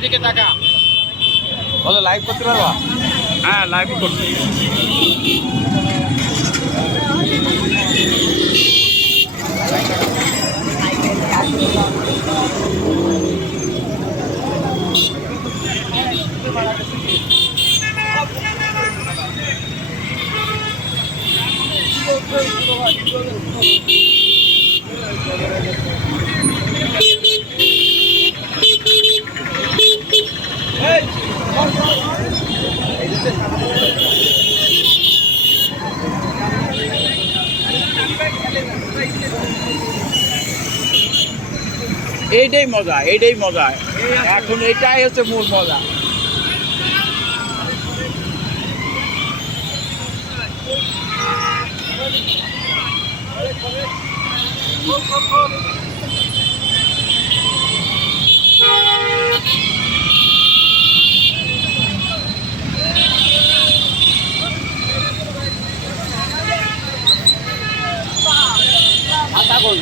এদিকে টাকা বলো লাইভ করতে পারবা? হ্যাঁ লাইভ করছি। এইটাই মজা, এইটাই মজা। এখন এটাই হচ্ছে মূল মজা। আটা গোল